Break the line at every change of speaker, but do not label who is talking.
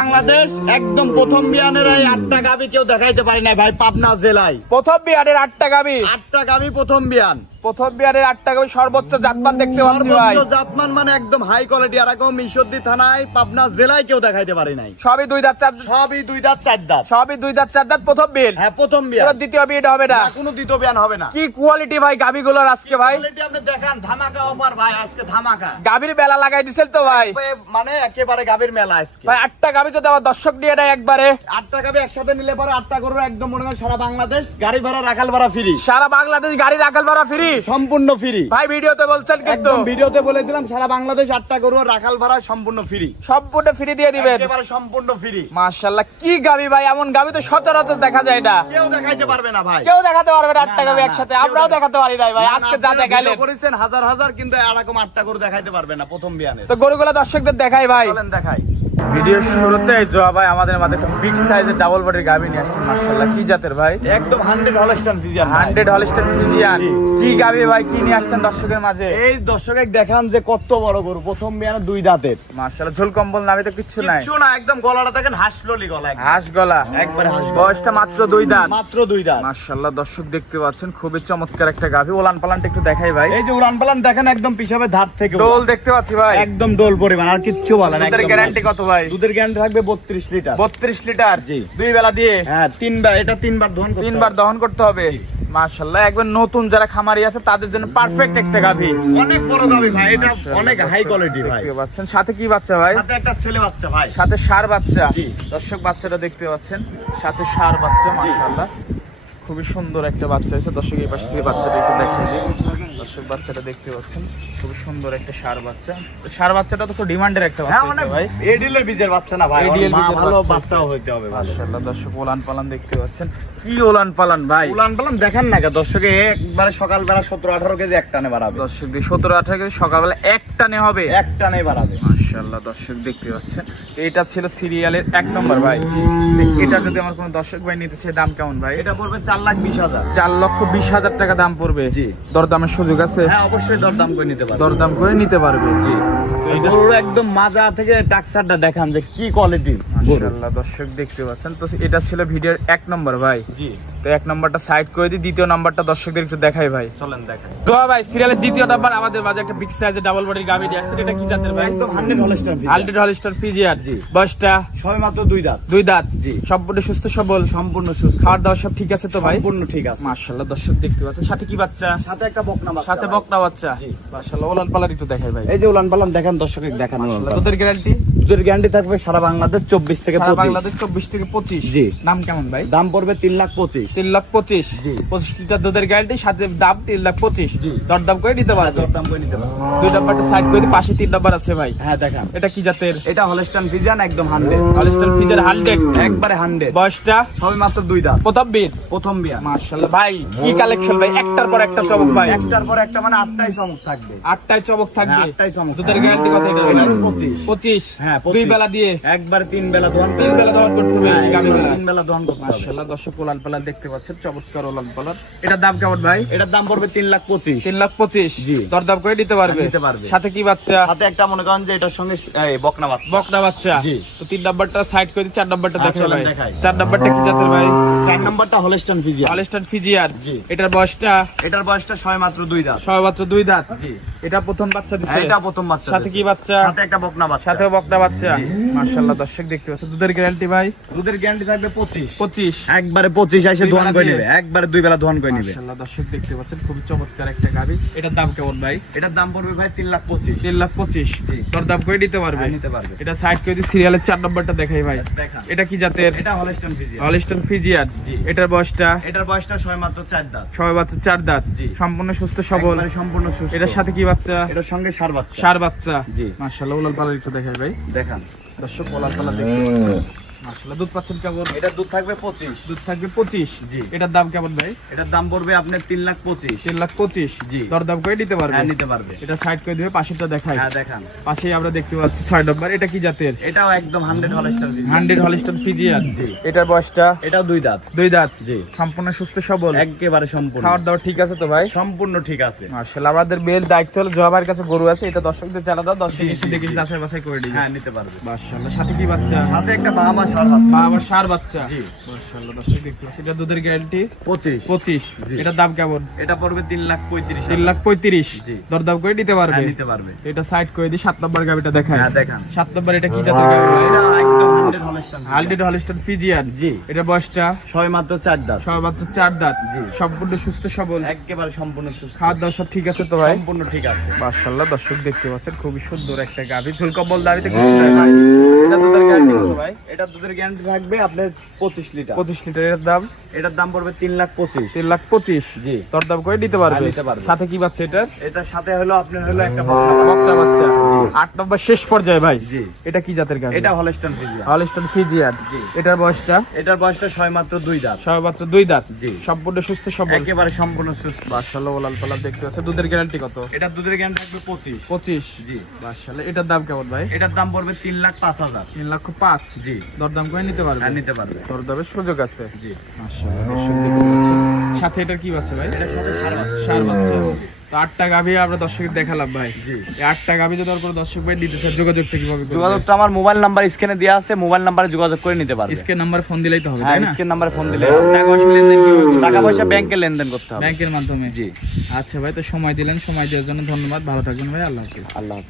বাংলাদেশ একদম প্রথম বিয়ানের এই আটটা গাবি কেউ দেখাইতে পারি না ভাই পাবনা জেলায়।
প্রথম বিয়ানের আটটা গাবি?
আটটা গাবি প্রথম বিয়ান।
প্রথম বিহারের আটটা গাবি সর্বোচ্চ জাতমান দেখতে পাচ্ছি ভাই।
জাতমান মানে একদম হাই কোয়ালিটি আর এখন মিশরদি থানায় পাবনা জেলায় কেউ দেখাইতে পারি নাই।
সবই দুই দাঁত চার
সবই দুই দাঁত চার দাঁত।
সবই দুই দাঁত চার দাঁত প্রথম বিল
হ্যাঁ প্রথম
এবার দ্বিতীয় বিয়েটা হবে না।
কোনো দ্বিতীয় বিয়ান হবে না।
কি কোয়ালিটি ভাই গাবিগুলোর আজকে ভাই?
কোয়ালিটি আপনি দেখান ধামাকা অফার ভাই আজকে ধামাকা।
গাবির মেলা লাগাই দিছেন তো ভাই।
মানে একেবারে গাবির মেলা আজকে।
ভাই আটটা গাবি যদি আমার দর্শক নিয়ে নেয় একবারে।
আটটা গাবি একসাথে নিলে পরে আটটা গরুর একদম মনে হয় সারা বাংলাদেশ গাড়ি ভাড়া রাখাল ভাড়া ফ্রি
সারা বাংলাদেশ গাড়ি রাখাল ভাড়া ফ্রি
সম্পূর্ণ ফ্রি
ভাই ভিডিওতে বলছেন কিন্তু।
ভিডিওতে বলে দিলাম সারা বাংলাদেশ আটটা গরু আর রাখাল ভাড়া সম্পূর্ণ ফ্রি
সম্পূর্ণ ফ্রি দিয়ে দিবেন।
একেবারে সম্পূর্ণ ফ্রি
মাশাল্লাহ কি গাবি ভাই এমন গাবি তো সচরাচর দেখা যায় না
কেউ দেখাইতে পারবে না ভাই।
কেউ দেখাতে পারবে না আটটা গাবি একসাথে। আমরাও
দেখাতে-
পারি ভাই
না, না,
আজকে যা
আপনারা করেছেন হাজার হাজার কিন্তু এরকম আটটা গরু দেখাইতে পারবে না প্রথম বিয়ানে।
তো গরুগুলো দর্শকদের দেখাই ভাই।
চলেন দেখাই।
ভিডিওর শুরুতে জোয়া ভাই আমাদের মাঝে একটা বিগ সাইজের ডাবল বডির গাবি নিয়ে আসছেন মাশাআল্লাহ। কি জাতের ভাই?
একদম hundred Holstein Friesian
hundred Friesian কি গাবি ভাই কি নিয়ে আসছেন দর্শকের মাঝে?
এই দর্শক দেখান যে কত বড় গরু প্রথম বিয়ানে দুই দাঁতের।
মাশাআল্লাহ ঝোল কম্বল নামে তো কিচ্ছু নাই।
কিচ্ছু না একদম গলাটা দেখেন হাসললি গলা।
হাঁস গলা।
একবারে হাঁস
বয়সটা মাত্র দুই দাঁত।
মাত্র দুই দাঁত।
মাশাআল্লাহ দর্শক দেখতে পাচ্ছেন খুবই চমৎকার একটা গাভি। ওলান পালানটা একটু দেখাই ভাই।
এই যে উড়ান পালান দেখেন একদম পিছাবে ধার থেকে
দোল দেখতে পাচ্ছি ভাই।
একদম দোল পরিমাণ আর কিচ্ছু বলেন একদম
গ্যারান্টি কত ভাই।
দুধের গ্যারান্টি থাকবে বত্রিশ লিটার।
বত্রিশ লিটার?
জি।
দুই বেলা দিয়ে?
হ্যাঁ তিনবার এটা তিনবার ধন করতে
তিনবার দহন করতে হবে। মাশাআল্লাহ একবার নতুন যারা খামারি আছে তাদের জন্য পারফেক্ট একটা গাভি।
অনেক বড় গাবি ভাই এটা অনেক হাই কোয়ালিটি ভাই।
দেখতে পাচ্ছেন। সাথে কি বাচ্চা ভাই?
সাথে একটা ছেলে বাচ্চা ভাই।
সাথে সার বাচ্চা।
জি।
দর্শক বাচ্চাটা দেখতে পাচ্ছেন। সাথে সার বাচ্চা মাশাআল্লাহ। খুবই সুন্দর একটা বাচ্চা আছে দর্শক এই পাশ থেকে বাচ্চাটা একটু দিই দর্শক বাচ্চাটা দেখতে পাচ্ছেন। খুব সুন্দর একটা সার বাচ্চা। সার বাচ্চাটা তো খুব ডিমান্ডের একটা
হ্যাঁ
বাচ্চা ভাই।
এডিলের বীজের বাচ্চা না ভাই।
ADL বীজের
ভালো বাচ্চাও হইতে হবে
মাশাআল্লাহ দর্শক ওলান পালান দেখতে পাচ্ছেন। কি ওলান পালান ভাই?
উলান পালান দেখেন না দর্শকে একবারে সকালবেলা সতেরো আঠারো কেজি এক টানে বাড়াবে।
দর্শক দিয়ে সতেরো আঠারো কেজি সকালবেলা এক টানে হবে।
এক টানে বাড়াবে।
মাশাআল্লাহ দর্শক দেখতে পাচ্ছেন এটা ছিল সিরিয়ালের এক নম্বর ভাই। এটা যদি আমার কোনো দর্শক ভাই নিতে চাই দাম কেমন ভাই?
এটা পড়বে চার লাখ বিশ হাজার।
চার লক্ষ বিশ হাজার টাকা দাম পড়বে।
জি।
দরদামের সুযোগ আছে?
হ্যাঁ অবশ্যই দরদাম করে নিতে পারবে।
দরদাম করে নিতে পারবে। জি।
একদম মাজা থেকে টাকসারটা দেখান যে কি কোয়ালিটি
মাশাআল্লাহ দর্শক দেখতে পাচ্ছেন। তো এটা ছিল ভিডিওর এক নম্বর ভাই।
জি।
তো এক নম্বরটা সাইড করে দিই দ্বিতীয় নাম্বারটা দর্শকদের একটু দেখাই ভাই।
চলেন দেখেন
তো ভাই সিরিয়ালের দ্বিতীয় নাম্বার আমাদের মাঝে একটা বিগ সাইজের ডাবল বডির গাভি নিয়ে আসছে এটা কি জাতের ভাই?
একদম hundred Holstein
hundred Holstein Friesian
জি।
বয়সটা?
সবে মাত্র দুই দাঁত।
দুই দাঁত।
জি।
সম্পূর্ণ সুস্থ সবল?
সম্পূর্ণ সুস্থ।
খাওয়ার দাওয়া সব ঠিক আছে তো ভাই?
সম্পূর্ণ ঠিক আছে।
মাশাআল্লাহ দর্শক দেখতে পাচ্ছেন। সাথে কি বাচ্চা?
সাথে একটা বকনা বাচ্চা
সাথে বকনা বাচ্চা।
জি।
মাশাআল্লাহ ওলান পালার একটু দেখাই ভাই।
এই যে উলান পালান দেখেন দর্শকের দেখানো
তোদের গ্যারান্টি
দুধের গ্যারান্টি থাকবে সারা বাংলাদেশ চব্বিশ থেকে
বাংলাদেশ চব্বিশ থেকে পঁচিশ।
জি।
নাম কেমন ভাই?
দাম পড়বে তিন লাখ পঁচিশ।
তিন লাখ পঁচিশ?
জি।
পঁচিশ লিটার দুধের গ্যারান্টি সাথে দাম তিন লাখ পঁচিশ।
জি।
দরদাম করে নিতে পারবে?
দাম করে নিতে পারবে।
দুই নাম্বারটা সাইড করে পাশে তিন নাম্বার আছে ভাই।
হ্যাঁ দেখান।
এটা কি জাতের?
এটা হলস্টান ফিজিয়ান একদম হান্ড্রেড
হলিস্টার ফিজার হান্ড্রেড
একবারে হান্ড্রেড
বয়সটা?
সবে মাত্র দুই দাঁত।
প্রথম বীর
প্রথম বিয়া।
মার্শাল্লাহ ভাই কি কালেকশন ভাই? একটার পর একটা চমক ভাই।
একটার পর একটা মানে আটটাই চমক থাকবে।
আটটায় চমক থাকবে।
হ্যাঁ, আটটাই চমক
দুধের গ্যারান্টি কত এটা?
পঁচিশ।
পঁচিশ।
হ্যাঁ,
দুই বেলা দিয়ে?
একবারে তিন বেলা দোয়ান
তিন বেলা দহন করতে হবে
হ্যাঁ,
এই গাভীগুলা।
তিন বেলা দোয়ান করতে হবে।
মার্শাল্লাহ দর্শক ওলান পালান দেখতে পাচ্ছেন চমৎকার ওলান পালান। এটার দাম কেমন ভাই?
এটার দাম পড়বে তিন লাখ পঁচিশ।
তিন লাখ পঁচিশ?
জি।
দরদাম করে দিতে পারবে?
দিতে পারবে।
সাথে কি বাচ্চা?
সাথে একটা মনে করেন যে এটার সঙ্গে বকনা বাচ্চা।
বকনা বাচ্চা?
জি।
তো তিন নাম্বারটা সাইড করে চার নাম্বারটা
হ্যাঁ,
দেখাই ভাই। চার নাম্বারটা কি জাতের ভাই?
চার নম্বরটা হলস্টান ফিজিয়ান
হলিস্টার ফিজিয়ার
জি।
এটার বয়সটা?
এটার বয়সটা ছয় মাত্র দুই দাঁত।
সবে মাত্র দুই দাঁত?
জি।
এটা প্রথম বাচ্চা
হ্যাঁ,
দিচ্ছে
এটা প্রথম বাচ্চা
সাথে কি বাচ্চা?
সাথে একটা বকনা বাচ্চা।
সাথে বকনা বাচ্চা। মার্শাল্লাহ দর্শক দেখতে পাচ্ছে দুধের গ্যারান্টি ভাই?
দুধের গ্যারান্টি থাকবে পঁচিশ।
পঁচিশ।
একবারে পঁচিশ এসে
দুই
দোয়ান
বেলা
করে নেবে একবারে দুই বেলা দোয়ান করে নেবে।
মার্শাল্লাহ দর্শক দেখতে পাচ্ছেন খুবই চমৎকার একটা গাবি এটার দাম কেমন ভাই?
এটার দাম পড়বে ভাই তিন লাখ পঁচিশ।
তিন লাখ পঁচিশ। তোর দাম করে দিতে পারবে।
হ্যাঁ, নিতে পারবে।
এটা সাইড করে সিরিয়ালের চার নম্বরটা দেখাই ভাই।
দেখান।
এটা কি জাতের?
এটা হলস্টান ফিজিয়ান
হলিস্টন
জি।
এটার বয়সটা?
এটার বয়সটা ছয় মাত্র চার দাঁত।
ছয় বাচ্চা চার দাঁত।
জি।
সম্পূর্ণ সুস্থ সবল।
সম্পূর্ণ সুস্থ।
এটার সাথে কি বাচ্চা?
এটার সঙ্গে সার বাচ্চা।
সার বাচ্চা।
জি।
মার্শাল্লাহ উলাল একটু দেখাই ভাই।
দেখান।
দর্শক উলাল পালা দেখতে পাচ্ছেন মাশাআল্লাহ দুধ পাচ্ছেন কেমন?
এটা দুধ থাকবে পঁচিশ।
দুধ থাকবে পঁচিশ?
জি।
এটার দাম কেমন ভাই?
এটার দাম পড়বে আপনার তিন লাখ পঁচিশ।
তিন লাখ পঁচিশ?
জি।
দরদাম করে নিতে পারবে?
হ্যাঁ নিতে পারবে।
এটা সাইড করে দিবে পাশেরটা দেখাই।
হ্যাঁ দেখান।
পাশেই আমরা দেখতে পাচ্ছি ছয় নম্বর। এটা কি জাতের?
এটাও একদম hundred Holstein
hundred Holstein Friesian
জি।
এটার বয়সটা?
এটাও দুই দাঁত।
দুই দাঁত।
জি।
সম্পূর্ণ সুস্থ সবল।
একেবারে সম্পূর্ণ।
খাওয়ার দাওয়ার ঠিক আছে তো ভাই?
সম্পূর্ণ ঠিক আছে।
মার্শাল আমাদের মেল দায়িত্ব হলো জবাবার কাছে গরু আছে এটা দর্শকদের জানা দাও দর্শক এসে দেখে। যাচাই বাছাই করে দিই
হ্যাঁ নিতে পারবে।
মার্শাল্লাহ সাথে কি বাচ্চা?
সাথে একটা হাত
মা আবার সার বাচ্চা।
জি।
মার্শাল্লাহ দর্শক দেখতে এটা দুধের গ্যারান্টি।
পঁচিশ।
পঁচিশ।
জি।
এটার দাম কেমন?
এটা পড়বে লাখ পঁয়ত্রিশ
তিন লাখ পঁয়ত্রিশ।
জি।
দরদাম করে নিতে পারবে?
হ্যাঁ নিতে পারবে।
এটা সাইড করে দি সাত নম্বর গাবিটা দেখায়
হ্যাঁ দেখান।
সাত নম্বর এটা কি জাতের গাবি?
এটা একদম
হালডিড হলিস্টন ফিজিয়ান
জি।
এটা বয়সটা?
ছয় মাত্র চার দাঁত।
সর্বোচ্চ চার দাঁত।
জি।
সম্পূর্ণ সুস্থ সবল।
একেবারে সম্পূর্ণ সুস্থ।
খাওয়ার দাওয়া সব ঠিক আছে তো ভাই?
সম্পূর্ণ ঠিক আছে।
মাশাআল্লাহ দর্শক দেখতে পাচ্ছেন খুবই সুন্দর একটা গাভি। ঝুল কম্বল কিছু নাই ভাই। এটা দুধের গ্যারান্টি কত ভাই?
এটা দুধের গ্যারান্টি থাকবে আপনার পঁচিশ লিটার।
পঁচিশ লিটারের দাম?
এটার দাম পড়বে তিন লাখ পঁচিশ।
তিন লাখ পঁচিশ?
জি।
তোর দাম করে নিতে পারবে?
হ্যাঁ, নিতে পারবে।
সাথে কি বাচ্চা এটার
এটার সাথে হলো আপনার হলো একটা বাচ্চা।
আট নম্বর শেষ পর্যায়ে ভাই।
জি।
এটা কি জাতের গাভি?
এটা হলস্টান ফিজিয়া
হলিস্টন ফিজিয়ান। এটার বয়সটা?
এটার বয়সটা ছয় মাত্র দুই দাঁত।
সব বাচ্চা দুই দাঁত?
জি।
সম্পূর্ণ সুস্থ সবল?
একেবারে সম্পূর্ণ সুস্থ।
মাশাআল্লাহ দেখতে পাচ্ছেন। দুধের গ্যারান্টি কত?
এটার দুধের গ্যারান্টি থাকবে পঁচিশ।
পঁচিশ?
জি।
মাশাআল্লাহ এটার দাম কেমন ভাই?
এটার দাম পড়বে তিন লাখ পাঁচ হাজার।
তিন লক্ষ পাঁচ?
জি।
দরদাম করে নিতে পারবে?
নিতে পারবে।
দরদামের সুযোগ আছে?
জি।
মাশাআল্লাহ। সাথে এটার কি বাচ্চা ভাই?
এটার সাথে সাড়ে পাঁচ
সার বাচ্চা। আটটা গাভি আমরা দর্শকের দেখালাম ভাই।
জি।
আটটা গাভি যদি কোনো দর্শক ভাই দিতে চান যোগাযোগটা কীভাবে
যোগাযোগটা আমার মোবাইল নাম্বার স্ক্রিনে দেওয়া আছে মোবাইল নাম্বারে যোগাযোগ করে নিতে পারবে।
নাম্বার ফোন দিলেই তো হবে
হ্যাঁ স্ক্রিন নাম্বারে ফোন দিলে
টাকা পয়সা লেনদেন
টাকা পয়সা ব্যাংকে লেনদেন করতে হবে।
ব্যাংকের মাধ্যমে?
জি।
আচ্ছা ভাই তো সময় দিলেন সময় দেওয়ার জন্য ধন্যবাদ। ভালো থাকবেন ভাই আল্লাহ হাফিজ।
আল্লাহ হাফেজ।